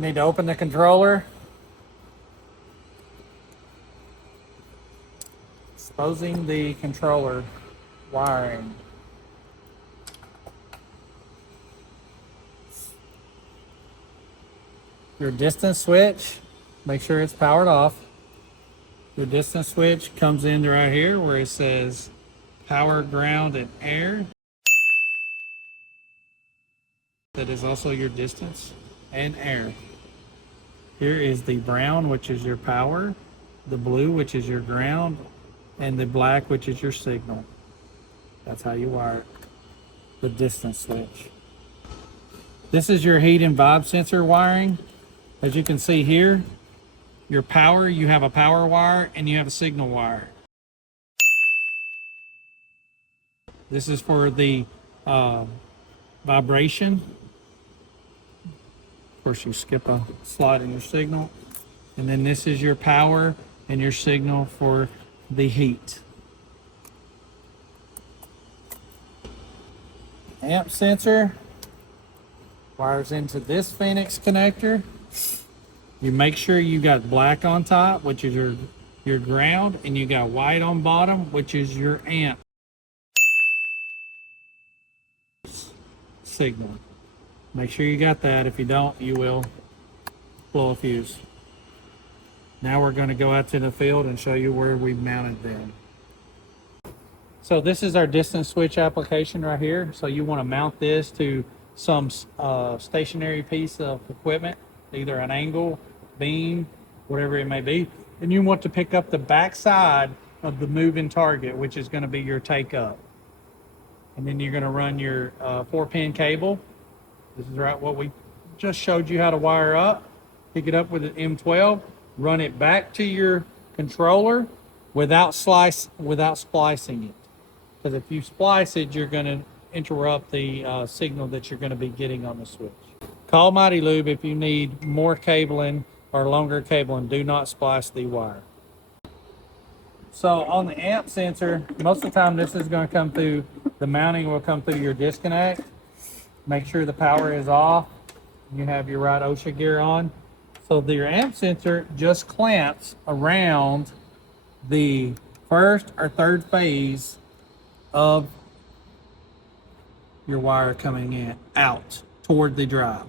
You need to open the controller. Exposing the controller wiring. Your distance switch, make sure it's powered off. Your distance switch comes in right here where it says power, ground, and air. That is also your distance and air. Here is the brown, which is your power, the blue, which is your ground, and the black, which is your signal. That's how you wire it. The distance switch. This is your heat and vibe sensor wiring. As you can see here, your power, you have a power wire and you have a signal wire. This is for the vibration. Of course, you skip a slide in your signal. And then this is your power and your signal for the heat. Amp sensor wires into this Phoenix connector. You make sure you got black on top, which is your ground, and you got white on bottom, which is your amp signal. Make sure you got that. If you don't, you will blow a fuse. Now we're going to go out to the field and show you where we mounted them. So this is our distance switch application right here. So you want to mount this to some stationary piece of equipment, either an angle, beam, whatever it may be. And you want to pick up the back side of the moving target, which is going to be your take up. And then you're going to run your 4-pin cable. This is right what we just showed you how to wire up. Pick it up with an M12, run it back to your controller without splicing it. Because if you splice it, you're going to interrupt the signal that you're going to be getting on the switch. Call Mighty Lube if you need more cabling or longer cabling. Do not splice the wire. So on the amp sensor, most of the time this is going to come through, the mounting will come through your disconnect. Make sure the power is off. You have your right OSHA gear on. So your amp sensor just clamps around the first or third phase of your wire coming in out toward the drive.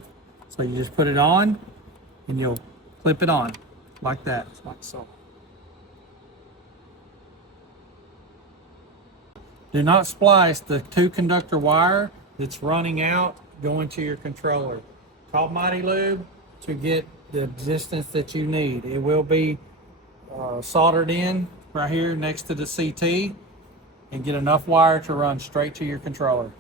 So you just put it on and you'll clip it on like that, like so. Do not splice the 2-conductor wire that's running out going to your controller. Call Mighty Lube to get the distance that you need. It will be soldered in right here next to the CT, and get enough wire to run straight to your controller.